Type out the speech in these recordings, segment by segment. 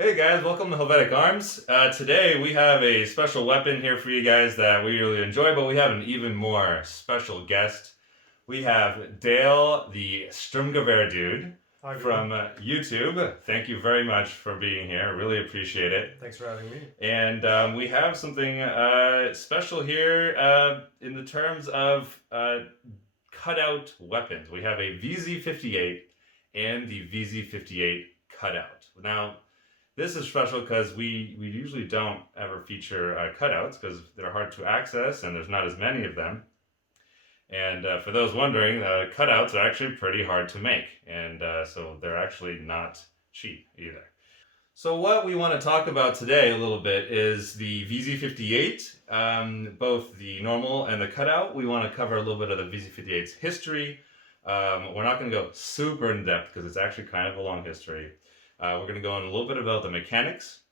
Hey guys, welcome to Helvetic Arms. Today we have a special weapon here for you guys that we really enjoy, but we have an even more special guest. We have Dale, the Sturmgewehr dude Hi, from YouTube. Thank you very much for being here. Really appreciate it. thanks for having me. And we have something special here in the terms of cutout weapons. We have a vz.58 and the vz.58 cutout. Now, this is special because we usually don't ever feature cutouts because they're hard to access and there's not as many of them. And for those wondering, cutouts are actually pretty hard to make, and so they're actually not cheap either. So what we want to talk about today a little bit is the vz.58, both the normal and the cutout. We want to cover a little bit of the vz.58's history. We're not going to go super in depth because it's actually kind of a long history. We're going to go in a little bit about the mechanics,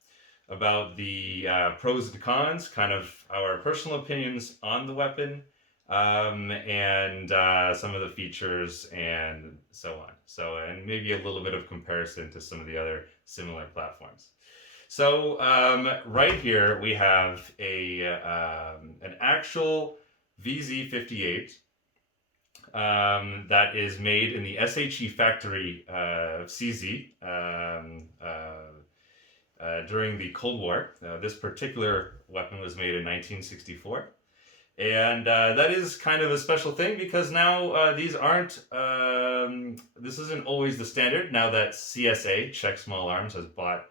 about the pros and cons, kind of our personal opinions on the weapon, and some of the features and so on. So, and maybe a little bit of comparison to some of the other similar platforms. So, right here we have an actual vz.58 that is made in the SHE factory of CZ during the Cold War. This particular weapon was made in 1964. And that is kind of a special thing because now these aren't, this isn't always the standard. Now that CSA, Czech Small Arms, has bought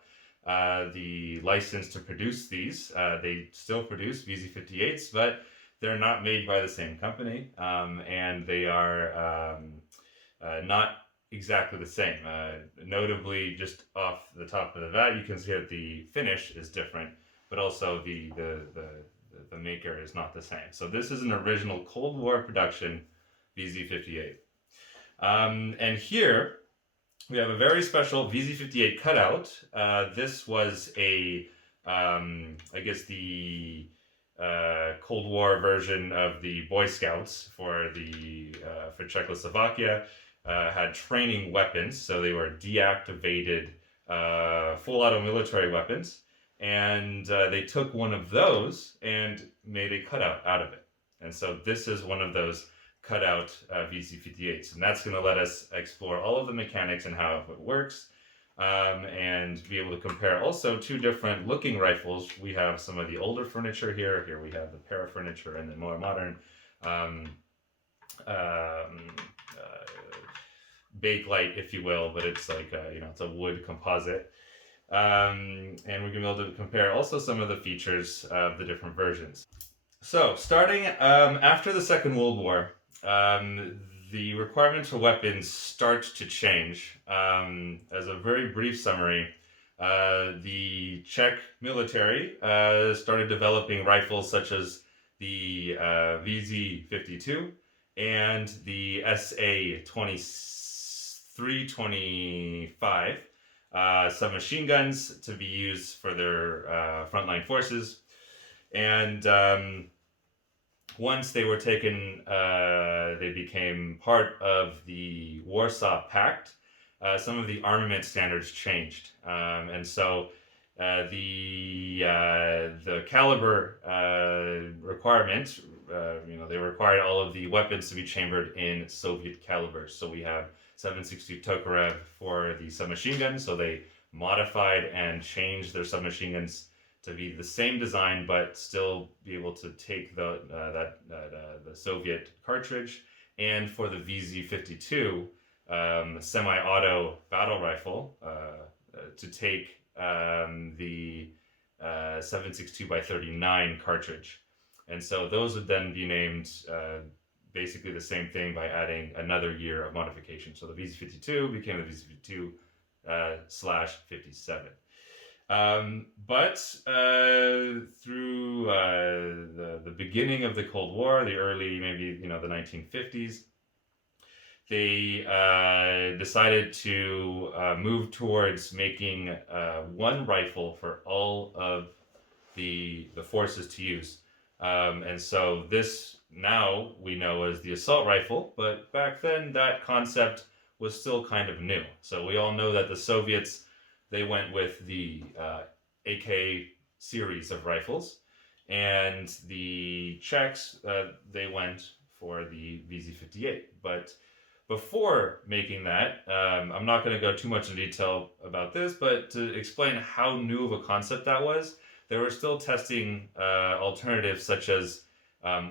the license to produce these, they still produce vz.58s, but they're not made by the same company, and they are not exactly the same. Notably, just off the top of the vat, you can see that the finish is different, but also the maker is not the same. So this is an original Cold War production vz.58. And here we have a very special vz.58 cutout. This was a, I guess the Cold War version of the Boy Scouts for Czechoslovakia. Had training weapons, so they were deactivated full auto military weapons, and they took one of those and made a cutout out of it. And so this is one of those cutout vz.58s, and that's going to let us explore all of the mechanics and how it works. And be able to compare also two different looking rifles. We have some of the older furniture here. Here we have the para furniture and the more modern Bakelite, if you will, but it's like it's a wood composite. And we're going to be able to compare also some of the features of the different versions. So starting after the Second World War, the requirements for weapons start to change. As a very brief summary, the Czech military started developing rifles such as the vz.52 and the SA-2325 submachine guns to be used for their frontline forces. And once they were taken, they became part of the Warsaw Pact. Some of the armament standards changed, and so the caliber requirements, they required all of the weapons to be chambered in Soviet calibers. So we have 7.62 Tokarev for the submachine guns. So they modified and changed their submachine guns to be the same design, but still be able to take the Soviet cartridge. And for the vz.52 semi-auto battle rifle, to take the 7.62x39 cartridge. And so those would then be named basically the same thing by adding another year of modification. So the vz.52 became the vz.52/57. But through the beginning of the Cold War, the early, maybe, the 1950s, they decided to move towards making one rifle for all of the forces to use. And so this now we know as the assault rifle, but back then that concept was still kind of new. So we all know that the Soviets they went with the AK series of rifles, and the Czechs, they went for the vz.58. But before making that, I'm not going to go too much in detail about this, but to explain how new of a concept that was, they were still testing alternatives such as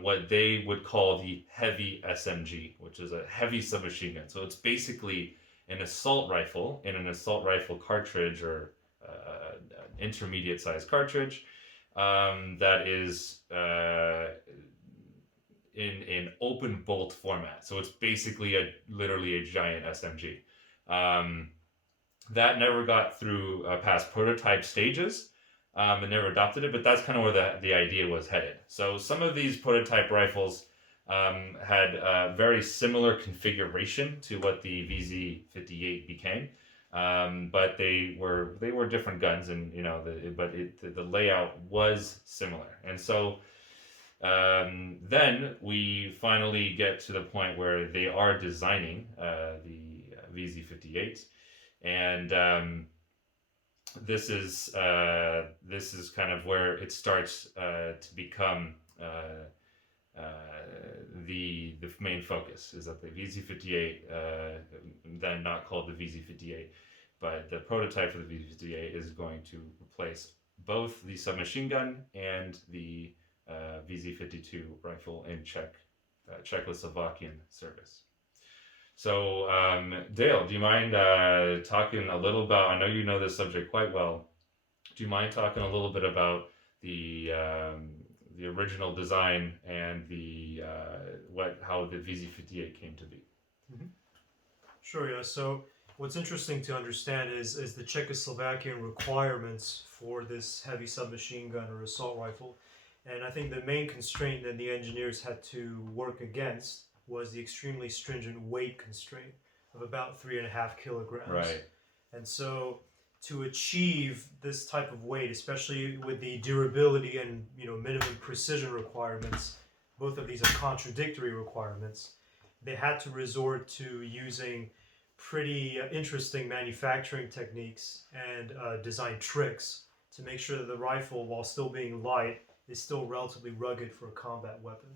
what they would call the heavy SMG, which is a heavy submachine gun. So it's basically an assault rifle in an assault rifle cartridge, or an intermediate sized cartridge, that is in open bolt format. So it's basically literally a giant SMG. That never got through past prototype stages. And never adopted it, but that's kind of where the idea was headed. So some of these prototype rifles had very similar configuration to what the vz.58 became, but they were different guns, and the layout was similar. And so then we finally get to the point where they are designing the vz.58, and this is kind of where it starts to become the main focus, is that the vz.58, then not called the vz.58, but the prototype for the vz.58 is going to replace both the submachine gun and the vz.52 rifle in Czechoslovakian service. So, Dale, do you mind talking a little about, I know you know this subject quite well, do you mind talking a little bit about the original design and how the vz.58 came to be? Mm-hmm. Sure, yeah. So what's interesting to understand is the Czechoslovakian requirements for this heavy submachine gun or assault rifle. And I think the main constraint that the engineers had to work against was the extremely stringent weight constraint of about 3.5 kilograms. Right. And so to achieve this type of weight, especially with the durability and minimum precision requirements, both of these are contradictory requirements, they had to resort to using pretty interesting manufacturing techniques and design tricks to make sure that the rifle, while still being light, is still relatively rugged for a combat weapon.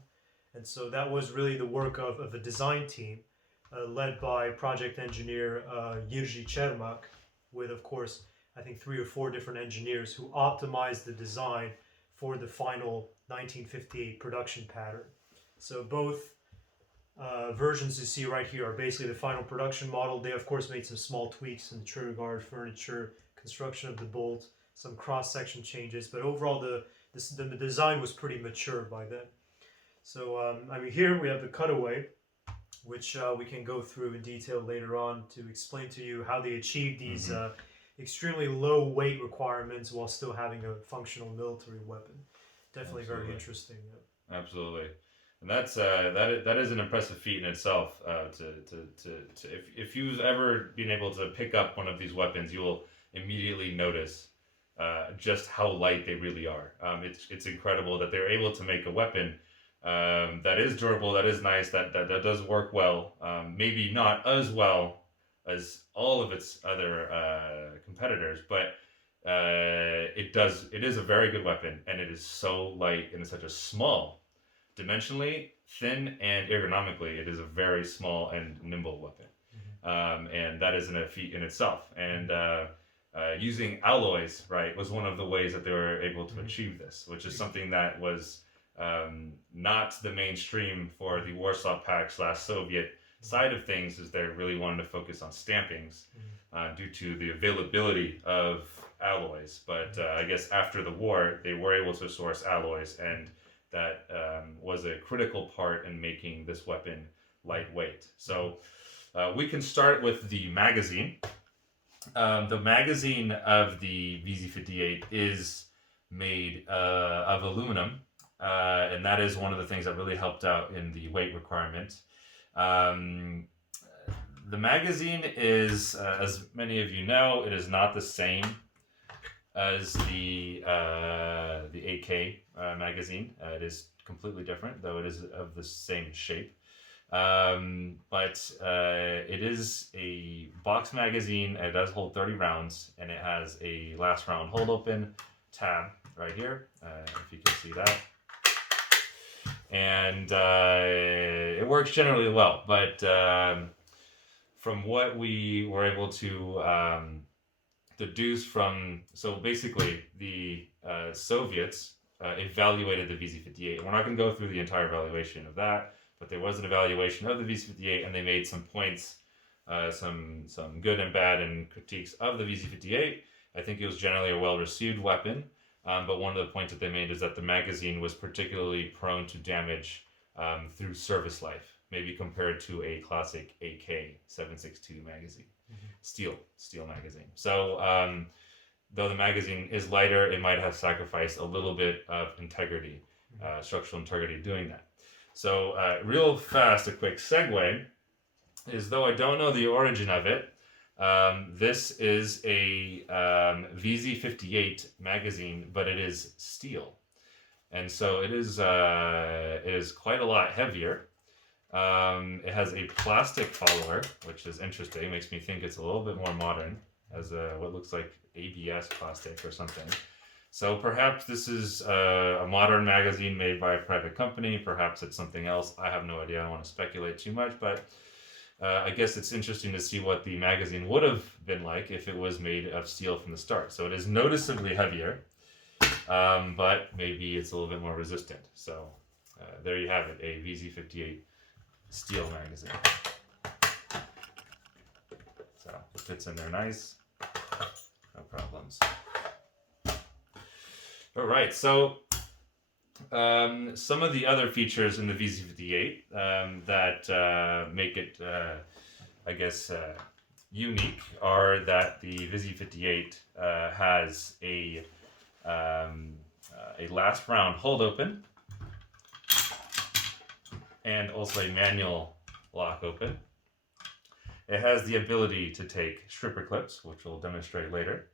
And so that was really the work of the design team, led by project engineer HA+CH, with, of course, I think 3 or 4 different engineers who optimized the design for the final 1958 production pattern. So both versions you see right here are basically the final production model. They, of course, made some small tweaks in the trigger guard, furniture, construction of the bolt, some cross-section changes, but overall the design was pretty mature by then. So here we have the cutaway, which we can go through in detail later on to explain to you how they achieved these extremely low weight requirements while still having a functional military weapon. Definitely very interesting. Yeah. Absolutely, and that's that is an impressive feat in itself. If you've ever been able to pick up one of these weapons, you will immediately notice just how light they really are. It's incredible that they're able to make a weapon that is durable, that is nice, that does work well. Maybe not as well as all of its other competitors, but it is a very good weapon, and it is so light and it's such a small, dimensionally thin, and ergonomically it is a very small and nimble weapon. And that is a feat in itself. And using alloys, right, was one of the ways that they were able to achieve this, which is something that was not the mainstream for the Warsaw Pact / Soviet side of things, is they really wanted to focus on stampings due to the availability of alloys. But I guess after the war, they were able to source alloys, and that was a critical part in making this weapon lightweight. So we can start with the magazine. The magazine of the vz.58 is made of aluminum, and that is one of the things that really helped out in the weight requirement. The magazine is, as many of you know, it is not the same as the AK magazine. It is completely different, though it is of the same shape. But it is a box magazine. It does hold 30 rounds, and it has a last round hold open tab right here, if you can see that. And it works generally well, but from what we were able to deduce from, so basically the Soviets evaluated the vz.58. We're not going to go through the entire evaluation of that, but there was an evaluation of the vz.58, and they made some points, some good and bad, and critiques of the vz.58. I think it was generally a well-received weapon, but one of the points that they made is that the magazine was particularly prone to damage through service life, maybe compared to a classic AK-762 magazine, steel magazine. So though the magazine is lighter, it might have sacrificed a little bit of integrity, structural integrity doing that. So real fast, a quick segue is, though I don't know the origin of it, this is a vz.58 magazine, but it is steel. And so it is quite a lot heavier. It has a plastic follower, which is interesting. It makes me think it's a little bit more modern, as what looks like ABS plastic or something. So perhaps this is a modern magazine made by a private company. Perhaps it's something else. I have no idea. I don't want to speculate too much, but I guess it's interesting to see what the magazine would have been like if it was made of steel from the start. So it is noticeably heavier, but maybe it's a little bit more resistant. So there you have it, a vz.58 steel magazine. So it fits in there nice, no problems. All right, so some of the other features in the vz.58 that make it, I guess, unique are that the vz.58 has a last round hold open and also a manual lock open. It has the ability to take stripper clips, which we'll demonstrate later.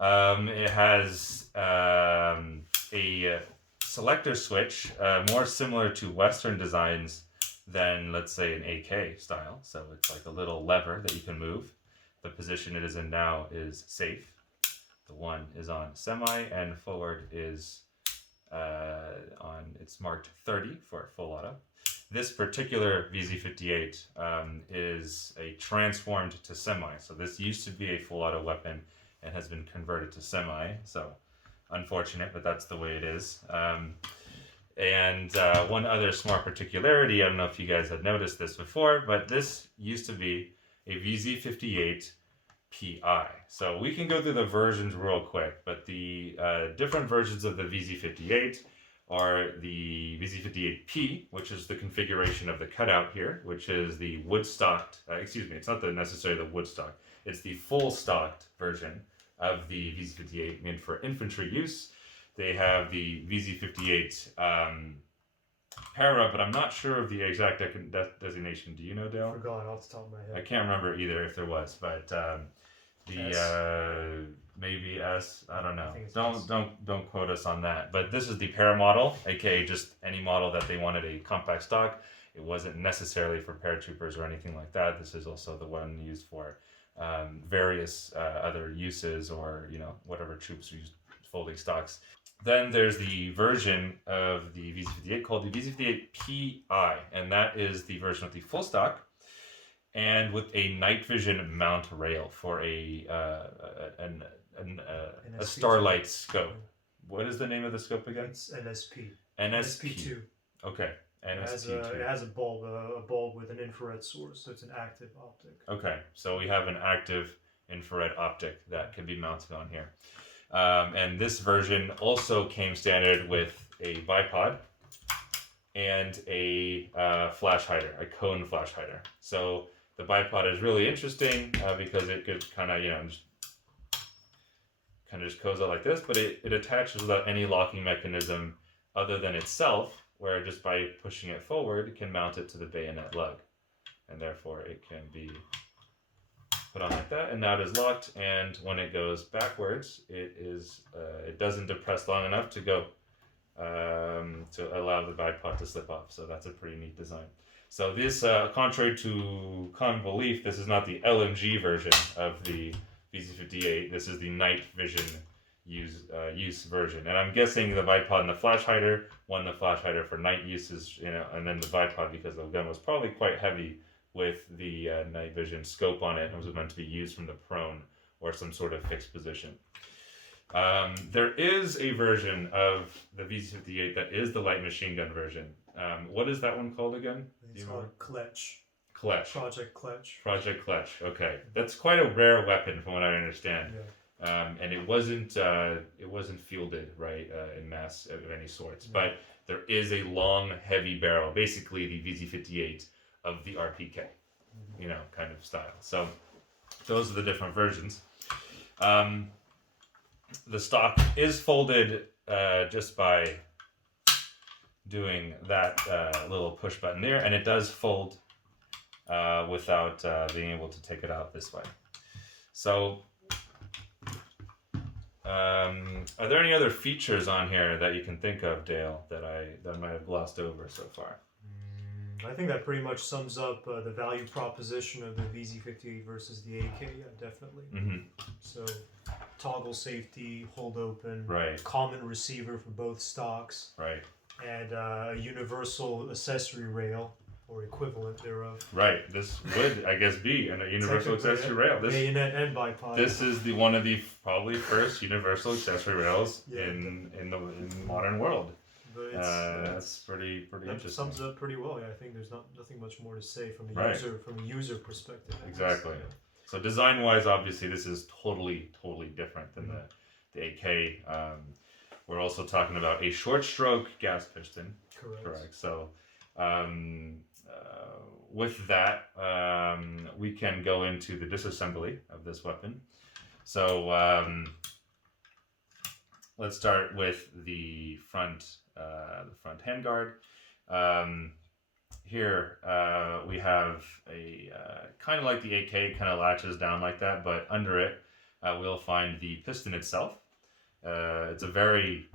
It has a selector switch, more similar to Western designs than, let's say, an AK style. So it's like a little lever that you can move. The position it is in now is safe. The one is on semi, and forward is it's marked 30 for full auto. This particular vz.58 is a transformed to semi. So this used to be a full auto weapon and has been converted to semi. So unfortunate, but that's the way it is. And one other smart particularity, I don't know if you guys had noticed this before, but this used to be a vz.58 PI. So we can go through the versions real quick, but the different versions of the vz.58 are the vz.58P, which is the configuration of the cutout here, which is the wood-stocked, it's not necessarily the wood-stock, it's the full-stocked version of the vz.58 meant for infantry use. They have the vz.58 para, but I'm not sure of the exact designation. Do you know, Dale? I forgot off the top of my head. I can't remember either if there was, but maybe S. I don't know. Don't quote us on that. But this is the para model, aka just any model that they wanted a compact stock. It wasn't necessarily for paratroopers or anything like that. This is also the one used for various other uses, or whatever troops use folding stocks. Then there's the version of the vz.58 called the vz.58 PI, and that is the version with the full stock and with a night vision mount rail for a starlight scope. What is the name of the scope again? It's NSP. NSP2. Okay. NSP2. It has a bulb with an infrared source, so it's an active optic. Okay, so we have an active infrared optic that can be mounted on here. And this version also came standard with a bipod and a flash hider, a cone flash hider. So the bipod is really interesting because it could kind of just goes out like this, but it attaches without any locking mechanism other than itself, where just by pushing it forward, it can mount it to the bayonet lug, and therefore it can be put on like that, and now it is locked. And when it goes backwards, it doesn't depress long enough to go to allow the bipod to slip off. So that's a pretty neat design. So this, contrary to common belief, this is not the LMG version of the vz.58. This is the night vision use version. And I'm guessing the bipod and the flash hider, the flash hider for night uses, and then the bipod, because the gun was probably quite heavy with the night vision scope on it, and was meant to be used from the prone or some sort of fixed position. There is a version of the vz.58 that is the light machine gun version. What is that one called again? It's called CH+CH. CH+CH. Project CH+CH. Project CH+CH. Okay, that's quite a rare weapon, from what I understand. Yeah. And it wasn't fielded right in mass of any sorts. Yeah. But there is a long, heavy barrel, basically the vz.58 of the RPK, kind of style. So those are the different versions. The stock is folded just by doing that little push button there, and it does fold without being able to take it out this way. So are there any other features on here that you can think of, Dale, that I might have glossed over so far? I think that pretty much sums up the value proposition of the vz.58 versus the AK, definitely. Mm-hmm. So toggle safety, hold open, right, common receiver for both stocks, right, and a universal accessory rail or equivalent thereof. Right. This would, I guess, be a universal accessory rail. This bayonet and bipod. This is one of the probably first universal accessory rails Yeah. in the modern world. But that's pretty that interesting. sums it up pretty well. Yeah, I think there's nothing much more to say from the Right. user perspective. I guess. Exactly. Yeah. So design wise, obviously, this is totally different than the AK. We're also talking about a short stroke gas piston. Correct. So with that, we can go into the disassembly of this weapon. So let's start with the front handguard. Here we have a kind of like the AK, kind of latches down like that, but under it we'll find the piston itself. It's a very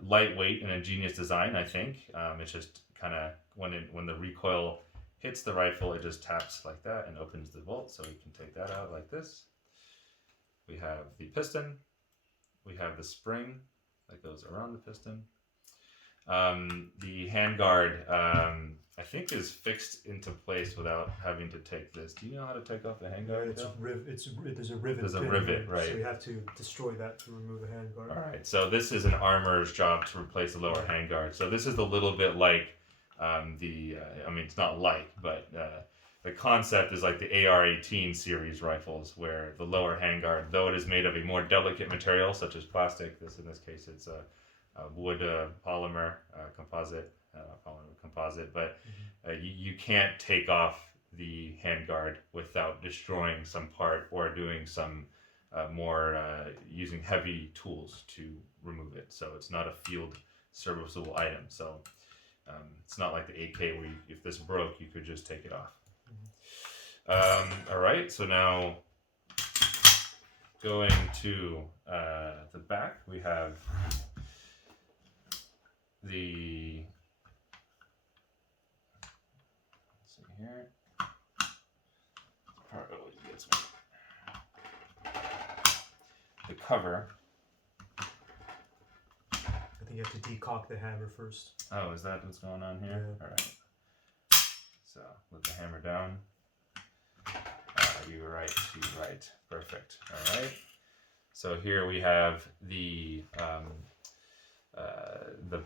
lightweight and ingenious design, I think. It's just kind of when the recoil hits the rifle, it just taps like that and opens the bolt, so we can take that out like this. We have the piston. We have the spring that goes around the piston. The handguard, I think, is fixed into place without having to take this. Do you know how to take off the handguard? There's a rivet. There's a rivet, right? So you have to destroy that to remove the handguard. All right. So this is an armorer's job to replace the lower handguard. So this is a little bit like I mean, it's not like, but the concept is like the AR-18 series rifles, where the lower handguard, though it is made of a more delicate material such as plastic, in this case it's a wood polymer composite, but you can't take off the handguard without destroying some part or doing some more using heavy tools to remove it. So it's not a field serviceable item. So it's not like the AK where if this broke, you could just take it off. All right, so now going to the back, we have the, let's see here, part always gets me. The cover. I think you have to decock the hammer first. Oh, is that what's going on here? Yeah. All right. So let the hammer down. You're right. Perfect. All right. So here we have the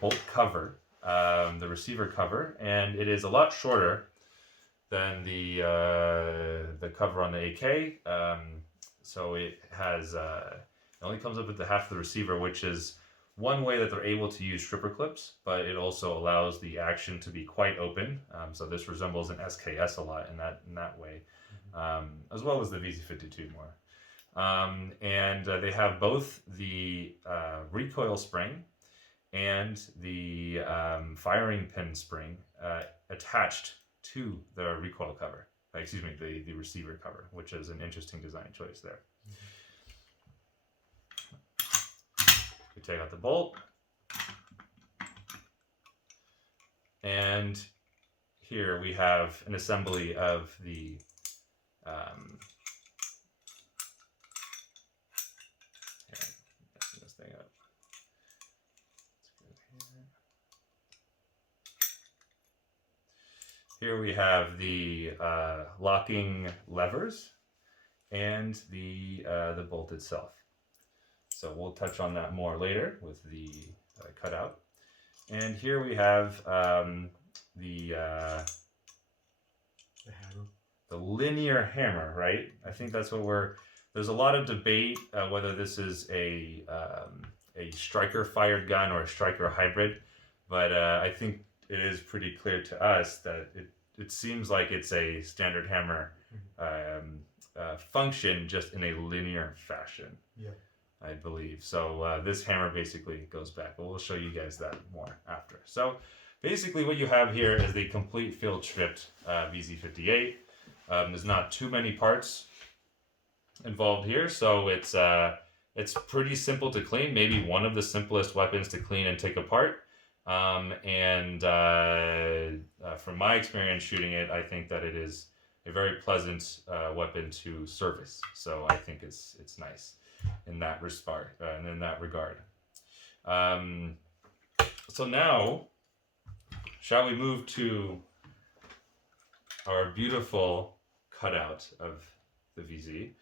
bolt cover, the receiver cover, and it is a lot shorter than the cover on the AK. So it has it only comes up with the half of the receiver, which is one way that they're able to use stripper clips, but it also allows the action to be quite open. So this resembles an SKS a lot in that way, as well as the vz.52 more. And they have both the recoil spring and the firing pin spring attached to the recoil cover. Excuse me, the receiver cover, which is an interesting design choice there. We take out the bolt, and here we have an assembly of the here, messing this thing up. Here we have the locking levers and the bolt itself. So we'll touch on that more later with the cutout. And here we have the linear hammer, right? I think that's what there's a lot of debate whether this is a striker fired gun or a striker hybrid, but I think it is pretty clear to us that it seems like it's a standard hammer function, just in a linear fashion. Yeah. I believe. So this hammer basically goes back, but we'll show you guys that more after. So basically what you have here is the complete field stripped vz.58. There's not too many parts involved here, so it's pretty simple to clean, maybe one of the simplest weapons to clean and take apart. From my experience shooting it, I think that it is a very pleasant weapon to service. So I think it's nice in that regard. So now, shall we move to our beautiful cutout of the VZ?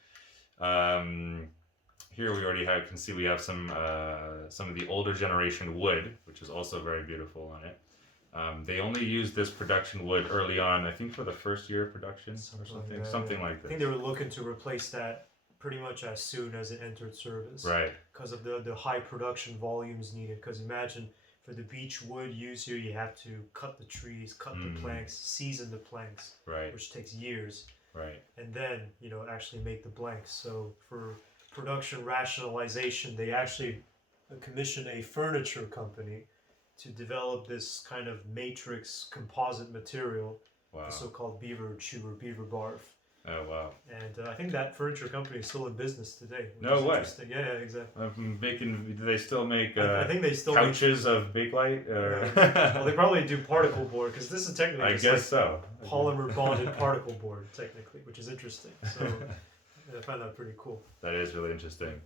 Here we already can see we have some of the older generation wood, which is also very beautiful on it. They only used this production wood early on, I think for the first year of production something like this. I think they were looking to replace that pretty much as soon as it entered service. Right. Because of the high production volumes needed. Because imagine for the beech wood used here, you have to cut the trees, cut the planks, season the planks, right, which takes years. Right. And then, actually make the blanks. So for production rationalization, they actually commissioned a furniture company to develop this kind of matrix composite material, wow, the so-called beaver chew or beaver barf. Oh, wow. And I think that furniture company is still in business today. No way. Interesting. Yeah, exactly. Do they still make I think they still couches of Bakelite? Well, they probably do particle board, because this is technically I just guess so. polymer bonded particle board, technically, which is interesting. So I found that pretty cool. That is really interesting.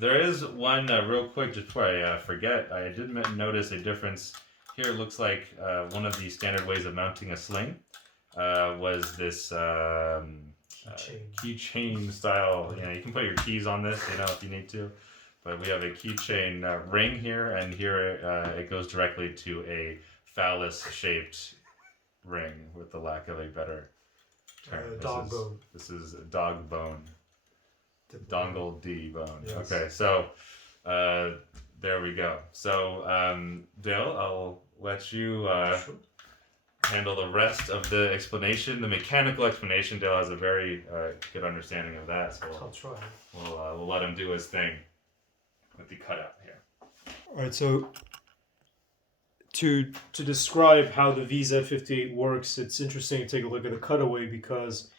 There is one real quick, just before I forget, I did notice a difference. Here it looks like one of the standard ways of mounting a sling was this keychain style. You can put your keys on this, if you need to. But we have a keychain ring here, and here it goes directly to a phallus-shaped ring, with the lack of a better term. Dog bone. This is a dog bone. Dongle D bone. Yes. Okay, so there we go. So Dale, I'll let you Sure. handle the rest of the explanation, the mechanical explanation. Dale has a very good understanding of that, so I'll try. we'll let him do his thing with the cutout here. All right, so to describe how the vz.58 works, it's interesting to take a look at the cutaway, because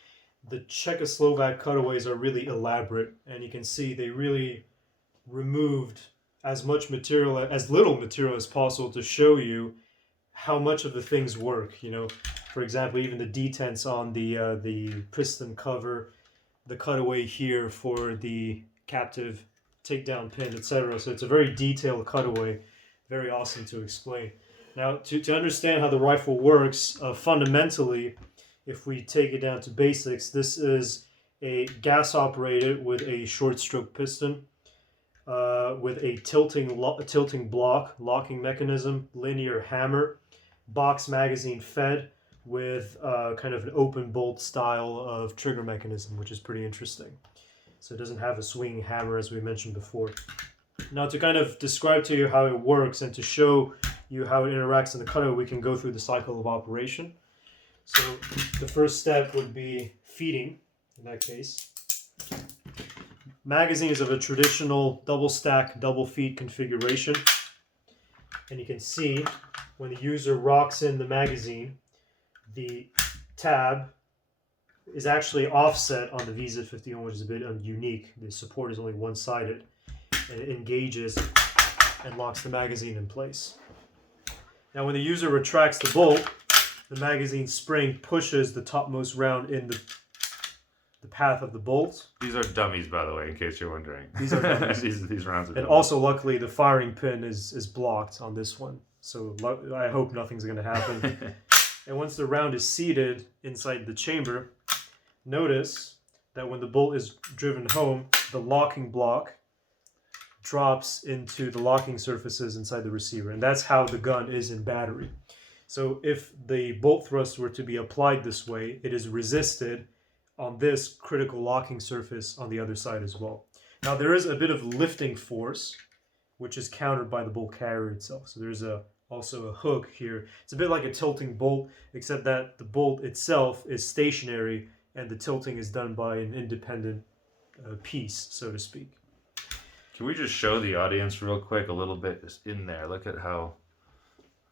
the Czechoslovak cutaways are really elaborate, and you can see they really removed as little material as possible to show you how much of the things work. For example, even the detents on the piston cover, the cutaway here for the captive takedown pin, etc. So it's a very detailed cutaway, very awesome to explain. Now, to understand how the rifle works, fundamentally, if we take it down to basics, this is a gas operated with a short stroke piston, with a tilting block, locking mechanism, linear hammer, box magazine fed, with kind of an open bolt style of trigger mechanism, which is pretty interesting. So it doesn't have a swinging hammer, as we mentioned before. Now, to kind of describe to you how it works and to show you how it interacts in the cutaway, we can go through the cycle of operation. So the first step would be feeding, in that case. Magazine is of a traditional double stack, double feed configuration. And you can see when the user rocks in the magazine, the tab is actually offset on the vz.51, which is a bit unique. The support is only one-sided, and it engages and locks the magazine in place. Now when the user retracts the bolt, the magazine spring pushes the topmost round in the path of the bolt. These are dummies, by the way, in case you're wondering. These are dummies. these rounds are And dummies. also, luckily, the firing pin is blocked on this one. So I hope nothing's going to happen. And once the round is seated inside the chamber, notice that when the bolt is driven home, the locking block drops into the locking surfaces inside the receiver. And that's how the gun is in battery. So if the bolt thrust were to be applied this way, it is resisted on this critical locking surface on the other side as well. Now there is a bit of lifting force, which is countered by the bolt carrier itself. So there's also a hook here. It's a bit like a tilting bolt, except that the bolt itself is stationary and the tilting is done by an independent piece, so to speak. Can we just show the audience real quick a little bit just in there? Look at how,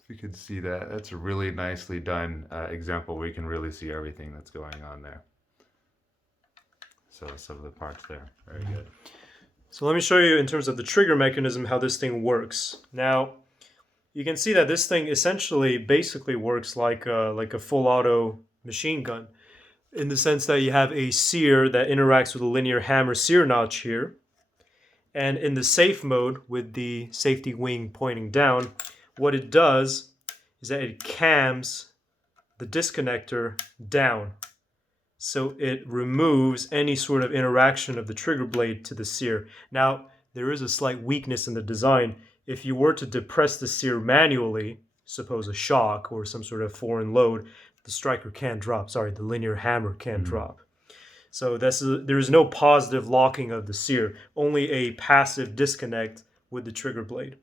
if you could see that, that's a really nicely done example where you can really see everything that's going on there. So some of the parts there, very good. So let me show you in terms of the trigger mechanism how this thing works. Now, you can see that this thing essentially basically works like a full auto machine gun, in the sense that you have a sear that interacts with a linear hammer sear notch here. And in the safe mode with the safety wing pointing down, what it does is that it cams the disconnector down. So it removes any sort of interaction of the trigger blade to the sear. Now, there is a slight weakness in the design. If you were to depress the sear manually, suppose a shock or some sort of foreign load, the striker can't drop. Sorry, the linear hammer can't drop. So there is no positive locking of the sear, only a passive disconnect with the trigger blade.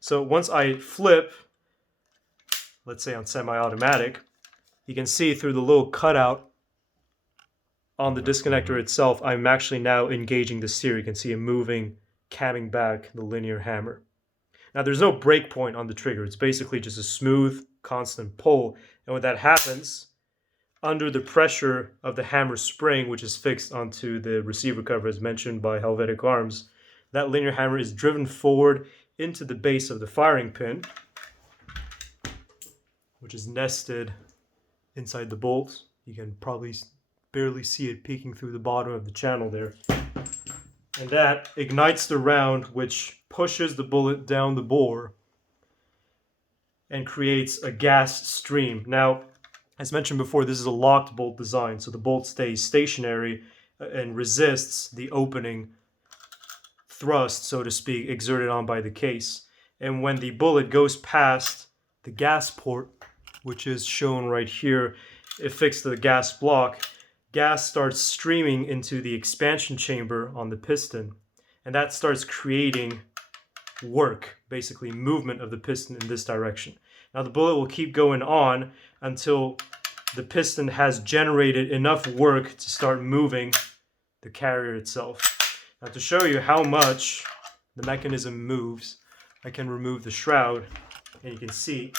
So once I flip, let's say on semi-automatic, you can see through the little cutout on the disconnector itself, I'm actually now engaging the sear. You can see it moving, camming back the linear hammer. Now there's no break point on the trigger. It's basically just a smooth, constant pull. And when that happens, under the pressure of the hammer spring, which is fixed onto the receiver cover as mentioned by Helvetic Arms, that linear hammer is driven forward into the base of the firing pin, which is nested inside the bolt. You can probably barely see it peeking through the bottom of the channel there. And that ignites the round, which pushes the bullet down the bore and creates a gas stream. Now, as mentioned before, this is a locked bolt design, so the bolt stays stationary and resists the opening thrust, so to speak, exerted on by the case. And when the bullet goes past the gas port, which is shown right here, affixed to the gas block, gas starts streaming into the expansion chamber on the piston, and that starts creating work, basically movement of the piston in this direction. Now the bullet will keep going on until the piston has generated enough work to start moving the carrier itself. Now to show you how much the mechanism moves, I can remove the shroud and you can see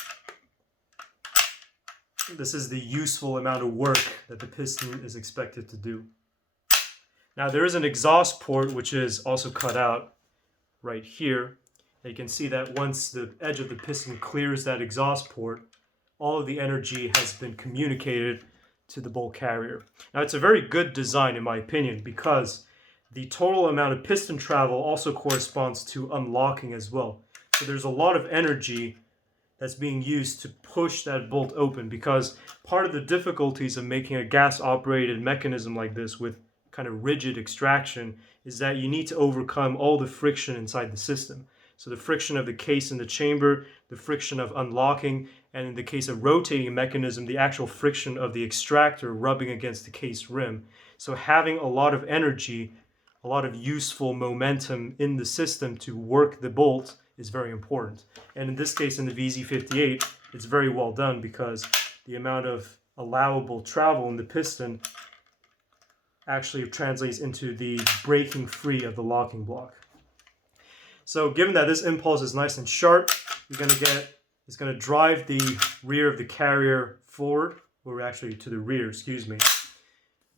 this is the useful amount of work that the piston is expected to do. Now there is an exhaust port which is also cut out right here. And you can see that once the edge of the piston clears that exhaust port, all of the energy has been communicated to the bolt carrier. Now it's a very good design in my opinion because the total amount of piston travel also corresponds to unlocking as well. So there's a lot of energy that's being used to push that bolt open, because part of the difficulties of making a gas-operated mechanism like this with kind of rigid extraction is that you need to overcome all the friction inside the system. So the friction of the case in the chamber, the friction of unlocking, and in the case of rotating mechanism, the actual friction of the extractor rubbing against the case rim. So having a lot of energy, a lot of useful momentum in the system to work the bolt is very important. And in this case, in the vz.58, it's very well done because the amount of allowable travel in the piston actually translates into the breaking free of the locking block. So given that this impulse is nice and sharp, it's going to drive the rear of the carrier forward, or actually to the rear, excuse me.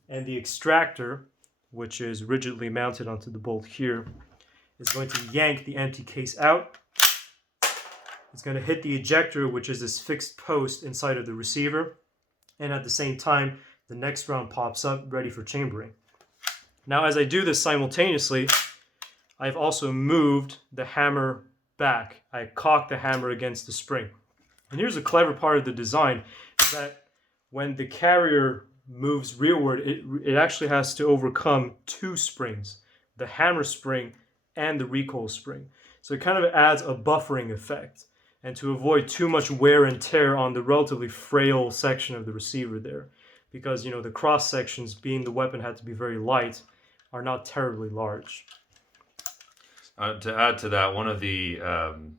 And the extractor, which is rigidly mounted onto the bolt here, is going to yank the empty case out. It's going to hit the ejector, which is this fixed post inside of the receiver. And at the same time, the next round pops up, ready for chambering. Now, as I do this simultaneously, I've also moved the hammer back. I cocked the hammer against the spring. And here's a clever part of the design, is that when the carrier moves rearward, it actually has to overcome two springs, the hammer spring and the recoil spring. So it kind of adds a buffering effect, and to avoid too much wear and tear on the relatively frail section of the receiver there, because the cross sections, being the weapon had to be very light, are not terribly large. To add to that, one of the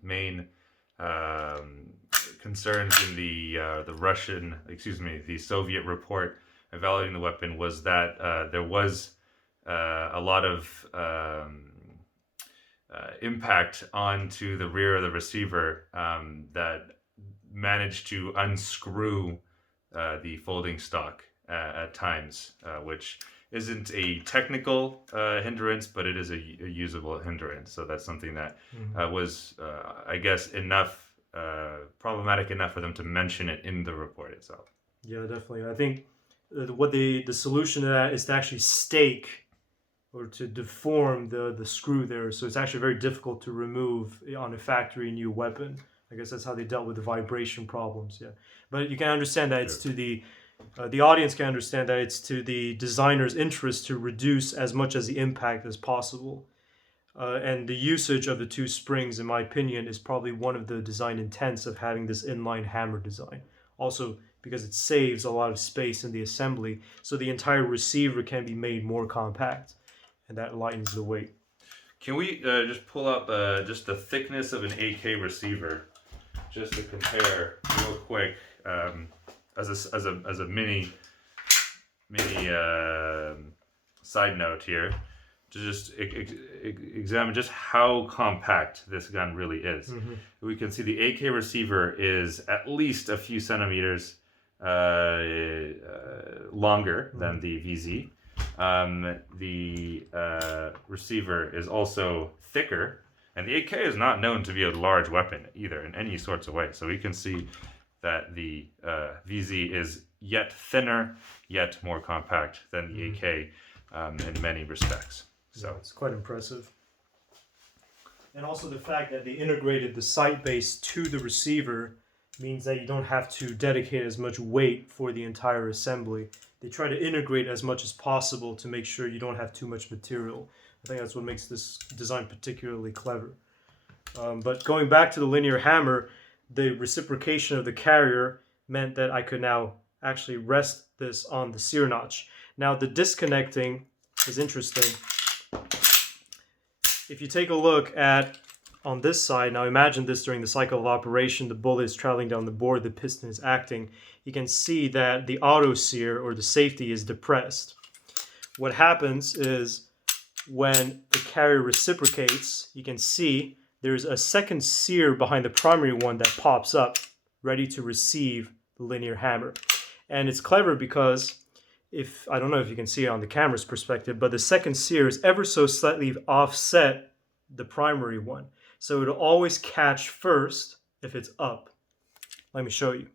main concerns in the Soviet report evaluating the weapon was that there was a lot of impact onto the rear of the receiver that managed to unscrew the folding stock at times, which isn't a technical hindrance, but it is a usable hindrance. So that's something that was, I guess, problematic enough for them to mention it in the report itself. Yeah, definitely. I think what the solution to that is to actually stake or to deform the screw there. So it's actually very difficult to remove on a factory new weapon. I guess that's how they dealt with the vibration problems. Yeah, but you can understand that it's to the audience can understand that it's to the designer's interest to reduce as much as the impact as possible. And the usage of the two springs, in my opinion, is probably one of the design intents of having this inline hammer design. Also, because it saves a lot of space in the assembly, so the entire receiver can be made more compact, and that lightens the weight. Can we just pull up just the thickness of an AK receiver, just to compare real quick, as a mini side note here, to just examine just how compact this gun really is. Mm-hmm. We can see the AK receiver is at least a few centimeters longer than the VZ. The receiver is also thicker, and the AK is not known to be a large weapon either in any sorts of way. So we can see that the VZ is yet thinner, yet more compact than the AK in many respects. So it's quite impressive. And also the fact that they integrated the sight base to the receiver means that you don't have to dedicate as much weight for the entire assembly. They try to integrate as much as possible to make sure you don't have too much material. I think that's what makes this design particularly clever. But going back to the linear hammer, the reciprocation of the carrier meant that I could now actually rest this on the sear notch. Now the disconnecting is interesting. If you take a look at on this side, now imagine this during the cycle of operation, the bullet is traveling down the board, the piston is acting. You can see that the auto sear or the safety is depressed. What happens is when the carrier reciprocates, you can see there's a second sear behind the primary one that pops up, ready to receive the linear hammer. And it's clever because I don't know if you can see it on the camera's perspective, but the second sear is ever so slightly offset the primary one. So it'll always catch first if it's up. Let me show you.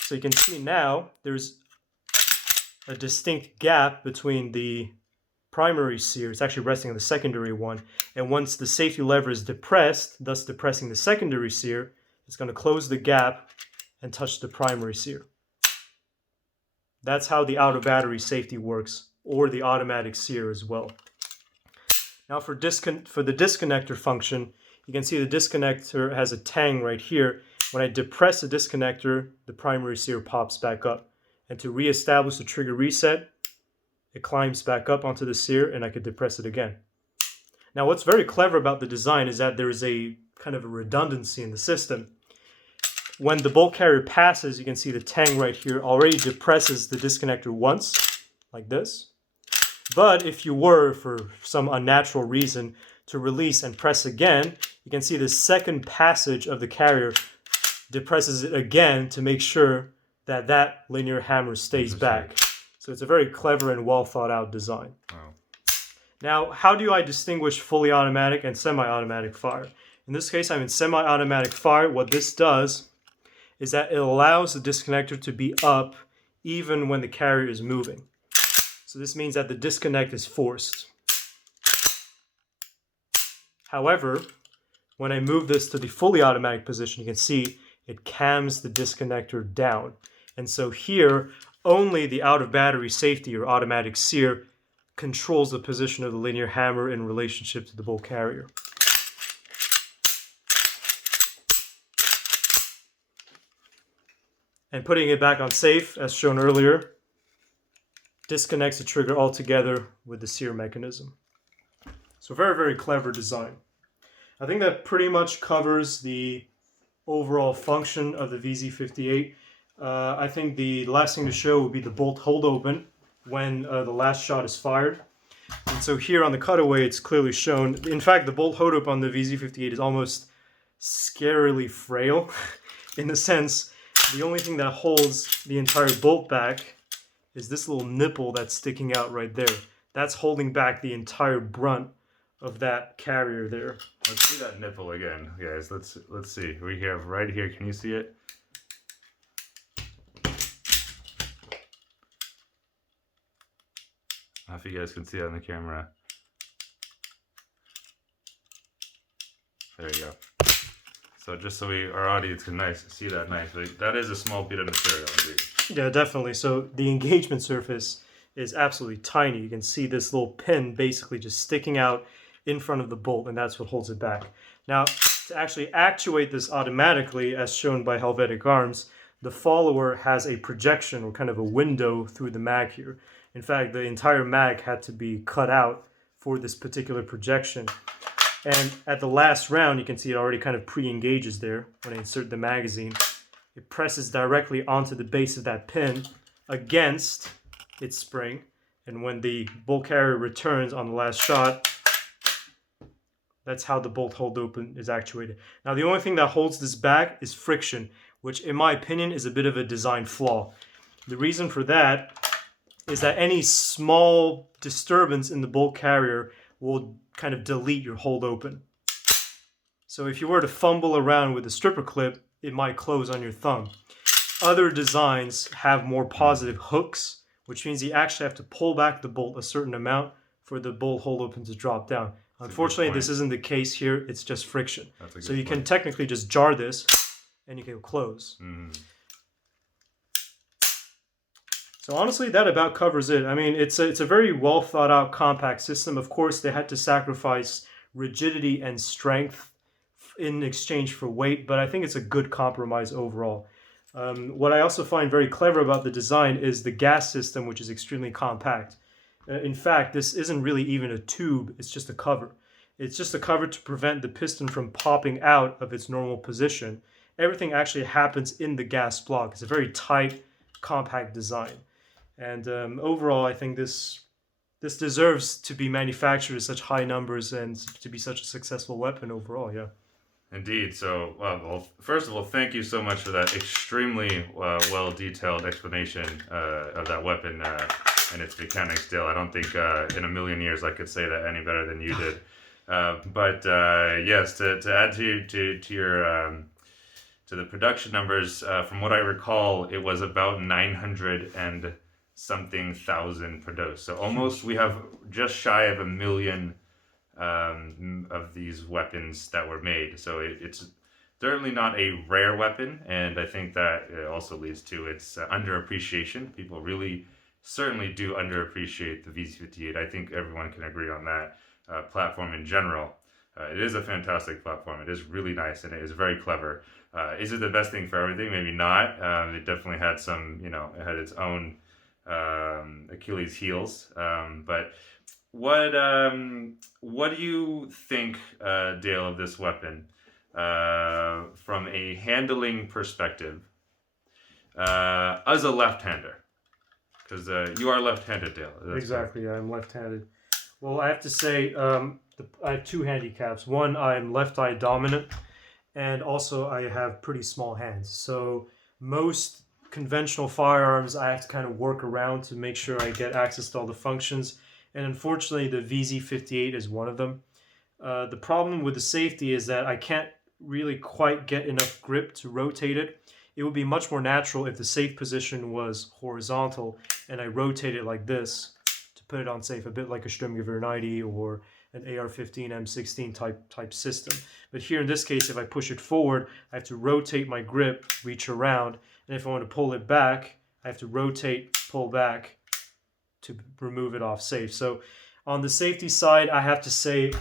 So you can see now there's a distinct gap between the primary sear. It's actually resting on the secondary one. And once the safety lever is depressed, thus depressing the secondary sear, it's going to close the gap and touch the primary sear. That's how the out of battery safety works, or the automatic sear as well. Now for the disconnector function, you can see the disconnector has a tang right here. When I depress the disconnector, the primary sear pops back up. And to reestablish the trigger reset, it climbs back up onto the sear and I could depress it again. Now what's very clever about the design is that there's a kind of a redundancy in the system. When the bolt carrier passes, you can see the tang right here already depresses the disconnector once, like this. But if you were, for some unnatural reason, to release and press again, you can see the second passage of the carrier depresses it again to make sure that that linear hammer stays back. So it's a very clever and well thought out design. Wow. Now, how do I distinguish fully automatic and semi-automatic fire? In this case, I'm in semi-automatic fire. What this does is that it allows the disconnector to be up even when the carrier is moving. So this means that the disconnect is forced. However, when I move this to the fully automatic position, you can see it cams the disconnector down. And so here, only the out of battery safety or automatic sear controls the position of the linear hammer in relationship to the bolt carrier. And putting it back on safe, as shown earlier, disconnects the trigger altogether with the sear mechanism. So very, very clever design. I think that pretty much covers the overall function of the vz.58. I think the last thing to show would be the bolt hold open when the last shot is fired. And so here on the cutaway, it's clearly shown. In fact, the bolt hold open on the vz.58 is almost scarily frail in the sense the only thing that holds the entire bolt back is this little nipple that's sticking out right there. That's holding back the entire brunt of that carrier there. Let's see that nipple again, guys. Let's see. We have right here. Can you see it? I don't know if you guys can see it on the camera. There you go. So just so our audience can see that nicely, that is a small bit of material indeed. Yeah, definitely. So the engagement surface is absolutely tiny. You can see this little pin basically just sticking out in front of the bolt, and that's what holds it back. Now, to actually actuate this automatically, as shown by Helvetic Arms, the follower has a projection or kind of a window through the mag here. In fact, the entire mag had to be cut out for this particular projection. And at the last round, you can see it already kind of pre-engages there when I insert the magazine. It presses directly onto the base of that pin against its spring. And when the bolt carrier returns on the last shot, that's how the bolt hold open is actuated. Now, the only thing that holds this back is friction, which in my opinion is a bit of a design flaw. The reason for that is that any small disturbance in the bolt carrier will kind of delete your hold open. So if you were to fumble around with a stripper clip, it might close on your thumb. Other designs have more positive hooks, which means you actually have to pull back the bolt a certain amount for the bolt hold open to drop down. Unfortunately, this isn't the case here. It's just friction. So you can technically just jar this and you can close. So honestly, that about covers it. I mean, it's a very well thought out compact system. Of course, they had to sacrifice rigidity and strength in exchange for weight, but I think it's a good compromise overall. What I also find very clever about the design is the gas system, which is extremely compact. In fact, this isn't really even a tube, it's just a cover. It's just a cover to prevent the piston from popping out of its normal position. Everything actually happens in the gas block. It's a very tight, compact design. And overall, I think this deserves to be manufactured in such high numbers and to be such a successful weapon overall, yeah. Indeed. So, well, first of all, thank you so much for that extremely well-detailed explanation of that weapon and its mechanics, Dale. I don't think in a million years I could say that any better than you did. But yes, to add to your to the production numbers, from what I recall, it was about 900 and something thousand produced. So almost we have just shy of 1 million of these weapons that were made. So it's certainly not a rare weapon, and I think that it also leads to its underappreciation. People really certainly do underappreciate the vz.58. I think everyone can agree on that platform in general. It is a fantastic platform. It is really nice, and it is very clever. Is it the best thing for everything? Maybe not. It definitely had some, it had its own Achilles heels. But what do you think, Dale, of this weapon from a handling perspective as a left-hander? Because you are left-handed, Dale. Exactly, yeah, I'm left-handed. Well, I have to say I have two handicaps. One, I'm left-eye dominant, and also I have pretty small hands. So most conventional firearms I have to kind of work around to make sure I get access to all the functions. And unfortunately, the vz.58 is one of them. The problem with the safety is that I can't really quite get enough grip to rotate it. It would be much more natural if the safe position was horizontal and I rotate it like this to put it on safe, a bit like a Sturmgewehr 90 or an AR-15 M16 type system. But here in this case, if I push it forward, I have to rotate my grip, reach around, and if I want to pull it back, I have to rotate, pull back to remove it off safe. So on the safety side, I have to say,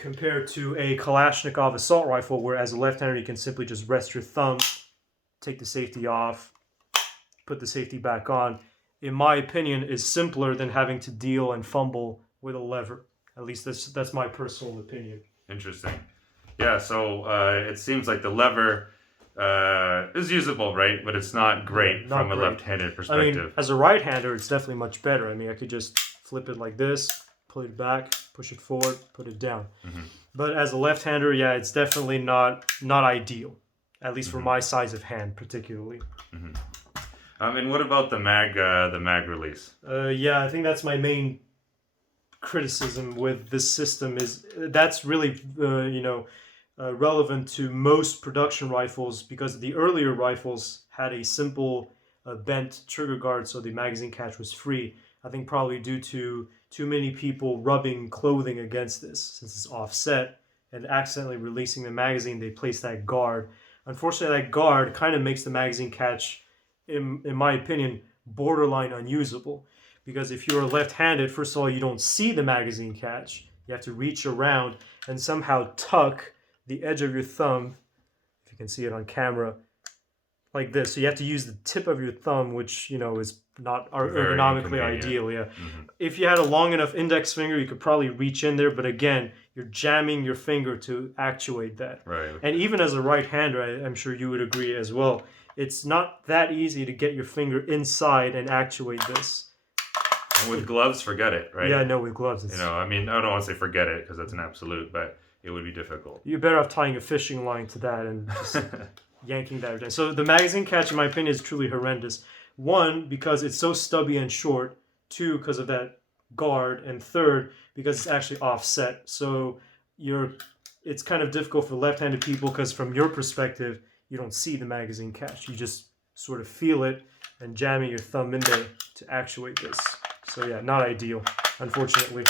compared to a Kalashnikov assault rifle, where as a left-hander you can simply just rest your thumb, take the safety off, put the safety back on, in my opinion, is simpler than having to deal and fumble with a lever. At least that's my personal opinion. Interesting. Yeah, so it seems like the lever is usable, right? But it's not great from a left-handed perspective. I mean, as a right-hander, it's definitely much better. I mean, I could just flip it like this, pull it back, push it forward, put it down. Mm-hmm. But as a left-hander, yeah, it's definitely not ideal, at least for my size of hand, particularly. Mm-hmm. And what about the mag release? Yeah, I think that's my main criticism with this system. Is that's really relevant to most production rifles, because the earlier rifles had a simple bent trigger guard, so the magazine catch was free. I think probably due to too many people rubbing clothing against this, since it's offset, and accidentally releasing the magazine, they placed that guard. Unfortunately, that guard kind of makes the magazine catch, in my opinion, borderline unusable. Because if you're left-handed, first of all, you don't see the magazine catch. You have to reach around and somehow tuck the edge of your thumb, if you can see it on camera, like this. So you have to use the tip of your thumb, which, is not ergonomically ideal. Yeah. Mm-hmm. If you had a long enough index finger, you could probably reach in there. But again, you're jamming your finger to actuate that. Right. And even as a right-hander, I'm sure you would agree as well, it's not that easy to get your finger inside and actuate this. And with gloves, forget it, right? Yeah, no, with gloves. I mean, I don't want to say forget it, because that's an absolute, but it would be difficult. You're better off tying a fishing line to that and just yanking that down. So the magazine catch, in my opinion, is truly horrendous. One, because it's so stubby and short. Two, because of that guard. And third, because it's actually offset. So it's kind of difficult for left-handed people, because from your perspective, you don't see the magazine catch. You just sort of feel it and jamming your thumb in there to actuate this. So yeah, not ideal, unfortunately.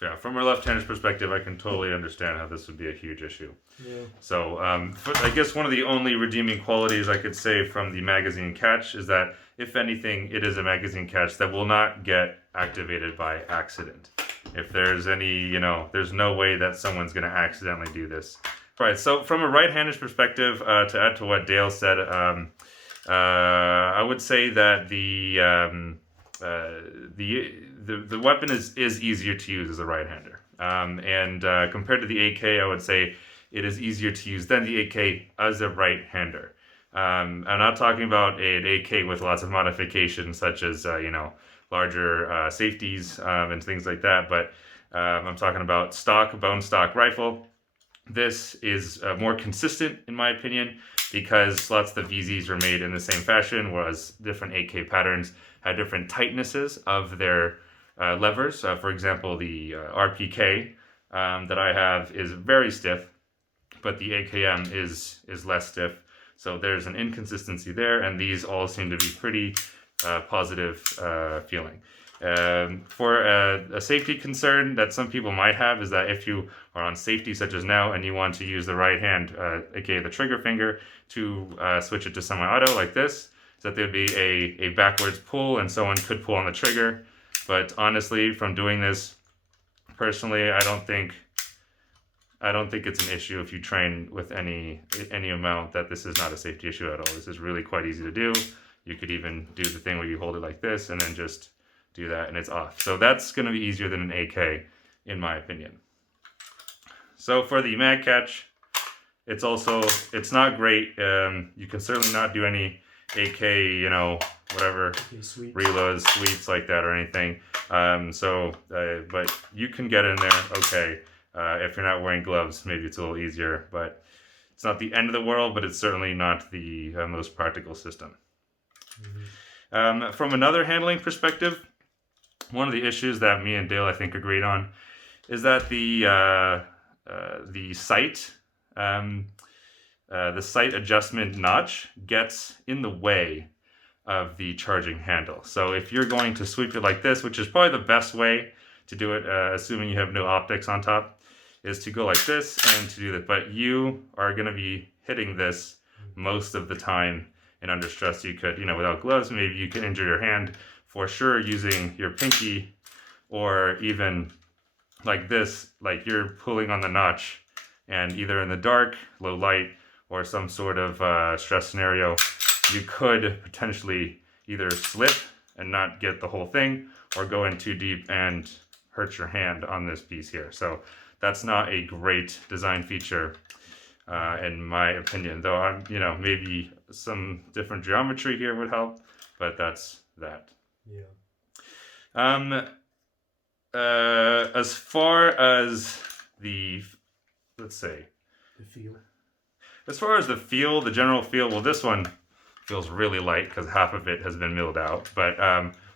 Yeah, from a left-hander's perspective, I can totally understand how this would be a huge issue. Yeah. So I guess one of the only redeeming qualities I could say from the magazine catch is that, if anything, it is a magazine catch that will not get activated by accident. If there's any, there's no way that someone's going to accidentally do this. Right, so from a right-hander's perspective, to add to what Dale said, I would say that the weapon is easier to use as a right-hander, and compared to the AK, I would say it is easier to use than the AK as a right-hander. I'm not talking about an AK with lots of modifications, such as larger safeties and things like that, but I'm talking about bone stock rifle. This is more consistent, in my opinion, because lots of the VZs were made in the same fashion, whereas different AK patterns had different tightnesses of their levers. For example, the RPK that I have is very stiff, but the AKM is less stiff. So there's an inconsistency there, and these all seem to be pretty positive feeling. For a safety concern that some people might have is that if you are on safety, such as now, and you want to use the right hand, aka the trigger finger, to switch it to semi-auto like this, is that there'd be a backwards pull, and someone could pull on the trigger. But honestly, from doing this, personally, I don't think it's an issue if you train with any amount, that this is not a safety issue at all. This is really quite easy to do. You could even do the thing where you hold it like this and then just do that and it's off. So that's going to be easier than an AK, in my opinion. So for the mag catch, it's not great. You can certainly not do any AK, whatever, reloads, sweeps like that or anything. But you can get in there okay. If you're not wearing gloves, maybe it's a little easier, but it's not the end of the world, but it's certainly not the most practical system. Mm-hmm. From another handling perspective, one of the issues that me and Dale, I think, agreed on is that the sight adjustment notch gets in the way of the charging handle. So if you're going to sweep it like this, which is probably the best way to do it, assuming you have no optics on top, is to go like this and to do that. But you are going to be hitting this most of the time, and under stress you could, without gloves, maybe you can injure your hand for sure using your pinky, or even like this, like you're pulling on the notch, and either in the dark, low light, or some sort of stress scenario, you could potentially either slip and not get the whole thing, or go in too deep and hurt your hand on this piece here. So that's not a great design feature, in my opinion. Though I'm, maybe some different geometry here would help, but that's that. Yeah. As far as the, let's say, The feel. As far as the feel, the general feel, well, this one feels really light because half of it has been milled out. But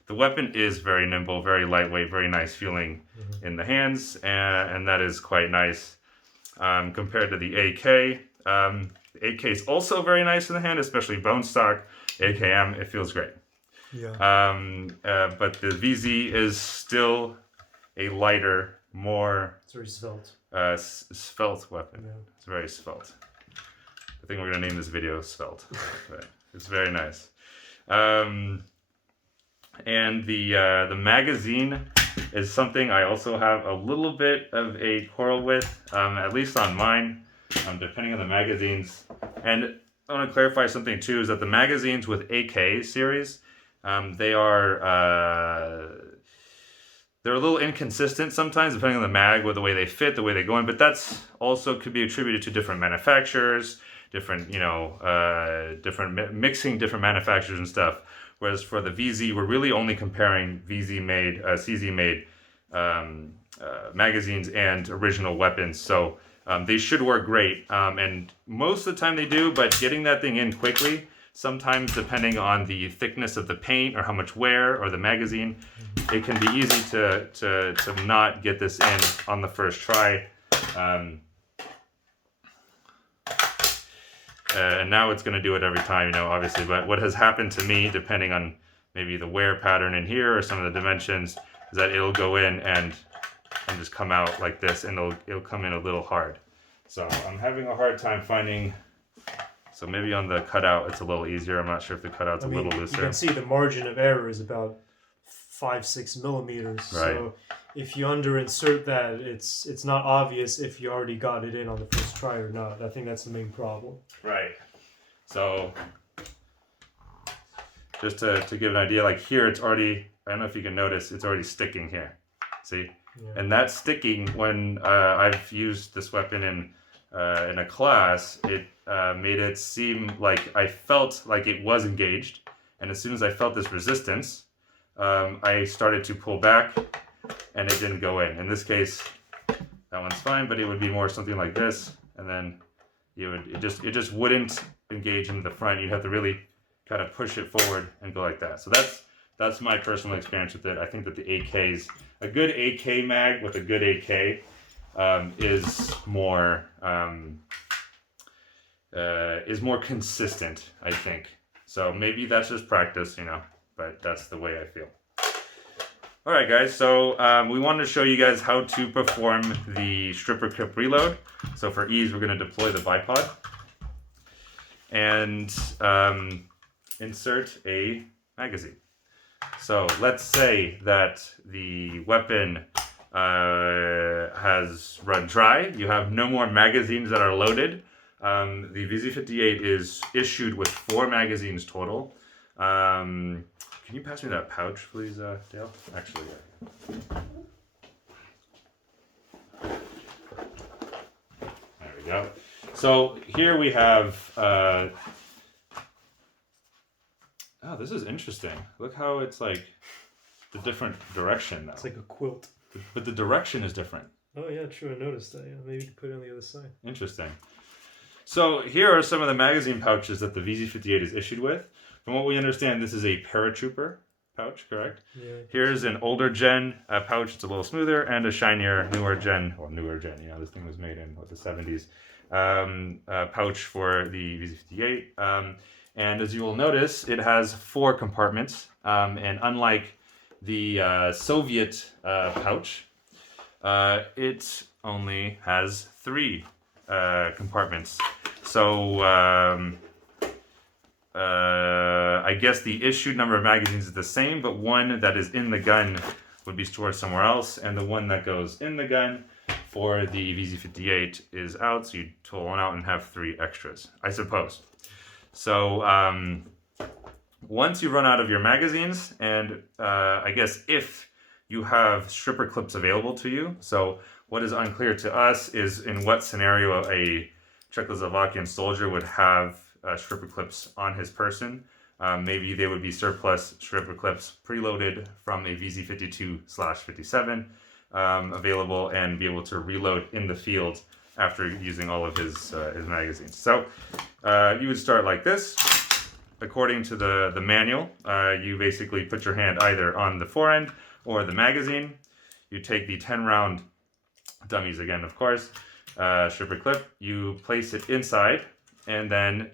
the weapon is very nimble, very lightweight, very nice feeling in the hands, and that is quite nice compared to the AK. The AK is also very nice in the hand, especially bone stock. AKM, it feels great. Yeah. But the VZ is still a lighter, more It's very svelte. Svelte weapon. Yeah. It's very svelte. I think we're going to name this video Svelte. But it's very nice. And the magazine is something I also have a little bit of a quarrel with, at least on mine, depending on the magazines. And I want to clarify something too, is that the magazines with AK series, they're a little inconsistent sometimes, depending on the mag, with the way they fit, the way they go in. But that's also could be attributed to different manufacturers, different mixing different manufacturers and stuff. Whereas for the VZ, we're really only comparing VZ-made, CZ-made magazines and original weapons. So they should work great, and most of the time they do. But getting that thing in quickly, sometimes depending on the thickness of the paint or how much wear or the magazine, it can be easy to not get this in on the first try. And now it's going to do it every time, obviously. But what has happened to me, depending on maybe the wear pattern in here or some of the dimensions, is that it'll go in and just come out like this, and it'll come in a little hard. So I'm having a hard time finding. So maybe on the cutout it's a little easier. I'm not sure if the cutout's a little looser. You can see the margin of error is about 5-6 millimeters. Right. So if you under-insert that, it's not obvious if you already got it in on the first try or not. I think that's the main problem. Right. So just to give an idea, like here it's already, I don't know if you can notice, it's already sticking here. See? Yeah. And that's sticking when I've used this weapon in a class. It made it seem like I felt like it was engaged. And as soon as I felt this resistance, I started to pull back, and it didn't go in. In this case, that one's fine, but it would be more something like this, and then it just wouldn't engage in the front. You'd have to really kind of push it forward and go like that. So that's my personal experience with it. I think that the AKs, a good AK mag with a good AK, is more consistent, I think. So maybe that's just practice, but that's the way I feel. All right, guys, so we wanted to show you guys how to perform the stripper clip reload. So for ease, we're going to deploy the bipod and insert a magazine. So let's say that the weapon has run dry. You have no more magazines that are loaded. The vz.58 is issued with 4 magazines total. Can you pass me that pouch, please, Dale? Actually, yeah. There we go. So here we have. Oh, this is interesting. Look how it's like the different direction now. It's like a quilt. But the direction is different. Oh yeah, true. I noticed that. Yeah, maybe you can put it on the other side. Interesting. So here are some of the magazine pouches that the vz.58 is issued with. From what we understand, this is a paratrooper pouch, correct? Yeah. Here's an older gen pouch. It's a little smoother, and a shinier, newer gen, this thing was made in the 70s. Pouch for the vz.58. And as you will notice, it has 4 compartments. And unlike the Soviet pouch, it only has 3 compartments. So I guess the issued number of magazines is the same, but one that is in the gun would be stored somewhere else, and the one that goes in the gun for the vz.58 is out, so you pull one out and have 3 extras, I suppose. So once you run out of your magazines, and I guess if you have stripper clips available to you, so what is unclear to us is in what scenario a Czechoslovakian soldier would have stripper clips on his person. Maybe they would be surplus stripper clips preloaded from a vz.52/57 available and be able to reload in the field after using all of his magazines. So you would start like this. According to the manual, you basically put your hand either on the forend or the magazine. You take the 10-round dummies again, of course, stripper clip. You place it inside, and then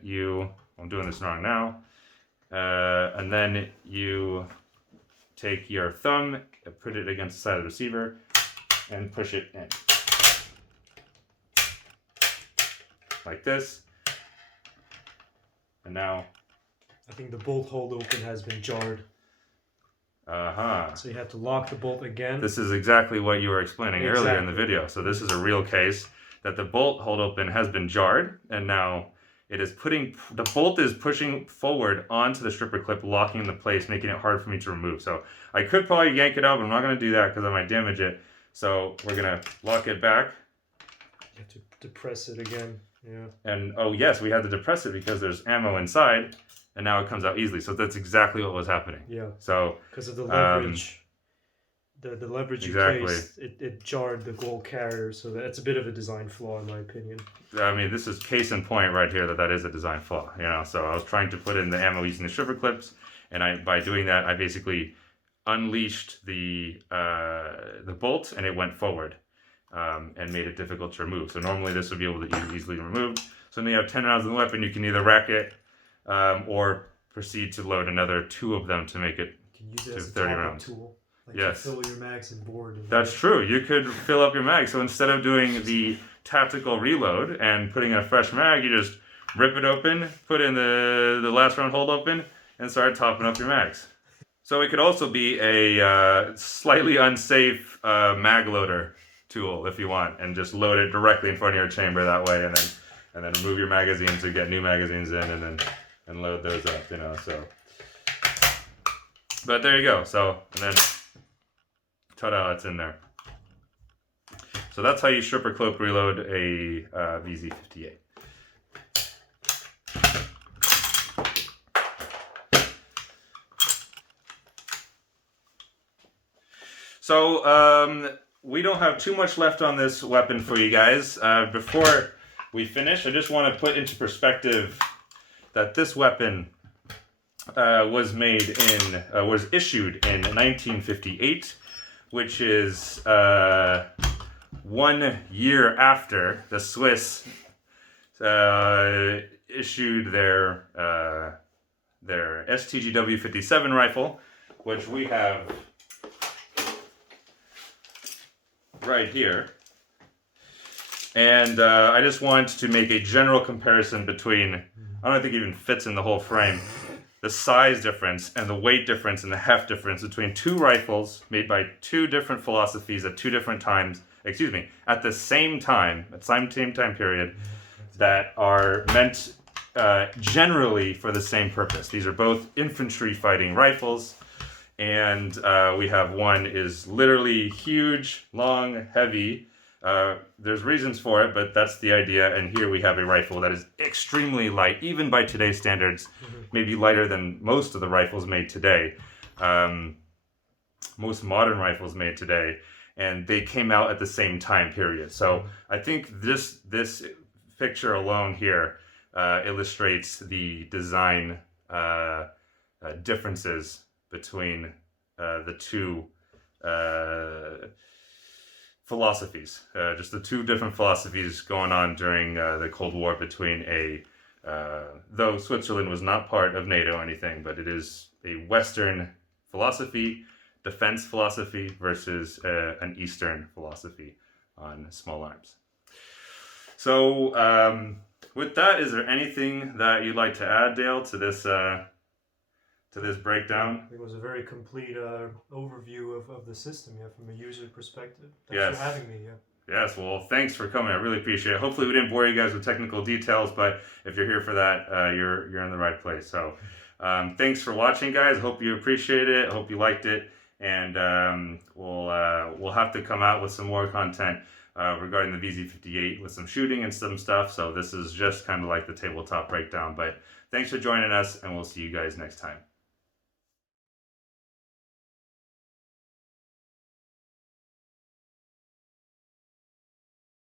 I'm doing this wrong now, and then you take your thumb, put it against the side of the receiver, and push it in. Like this. And now... I think the bolt hold open has been jarred. Uh-huh. So you have to lock the bolt again. This is exactly what you were explaining earlier in the video. So this is a real case that the bolt hold open has been jarred, and now it is the bolt is pushing forward onto the stripper clip, locking the place, making it hard for me to remove. So I could probably yank it out, but I'm not going to do that because I might damage it. So we're going to lock it back. You have to depress it again. Yeah. And oh yes, we had to depress it because there's ammo inside, and now it comes out easily. So that's exactly what was happening. Yeah. So because of the leverage, the leverage you placed, it jarred the gold carrier. So that's a bit of a design flaw, in my opinion. I mean, this is case in point right here that is a design flaw. So I was trying to put in the ammo using the stripper clips, and by doing that, I basically unleashed the bolt, and it went forward. And made it difficult to remove. So normally this would be able to easily remove. So when you have 10 rounds in the weapon, you can either rack it or proceed to load another 2 of them to make it you can use it to as a 30 rounds. Tool. Like Yes. You fill your mags and board. That's true. You could fill up your mag. So instead of doing the tactical reload and putting in a fresh mag, you just rip it open, put in the last round hold open, and start topping up your mags. So it could also be a slightly unsafe mag loader tool if you want, and just load it directly in front of your chamber that way, and then remove your magazines to get new magazines in, and load those up, so. But there you go. So, and then ta-da, it's in there. So that's how you stripper cloak reload a vz.58. So we don't have too much left on this weapon for you guys. Before we finish, I just want to put into perspective that this weapon was issued in 1958, which is 1 year after the Swiss issued their STGW-57 rifle, which we have right here. And I just want to make a general comparison between, I don't think it even fits in the whole frame, the size difference and the weight difference and the heft difference between 2 rifles made by 2 different philosophies at 2 different times, at the same time period, that are meant generally for the same purpose. These are both infantry fighting rifles. And we have one is literally huge, long, heavy. There's reasons for it, but that's the idea. And here we have a rifle that is extremely light, even by today's standards, maybe lighter than most of the rifles made today. Most modern rifles made today. And they came out at the same time period. So I think this picture alone here illustrates the design differences between the two philosophies, just the two different philosophies going on during the Cold War between though Switzerland was not part of NATO or anything, but it is a Western philosophy, defense philosophy versus an Eastern philosophy on small arms. So with that, is there anything that you'd like to add, Dale, to this breakdown? It was a very complete overview of the system, yeah, from a user perspective. Thanks Yes. for having me, yeah. Yes, well, thanks for coming. I really appreciate it. Hopefully we didn't bore you guys with technical details, but if you're here for that, you're in the right place. So thanks for watching, guys. Hope you appreciate it. I hope you liked it. And we'll have to come out with some more content regarding the vz.58 with some shooting and some stuff. So this is just kind of like the tabletop breakdown. But thanks for joining us, and we'll see you guys next time.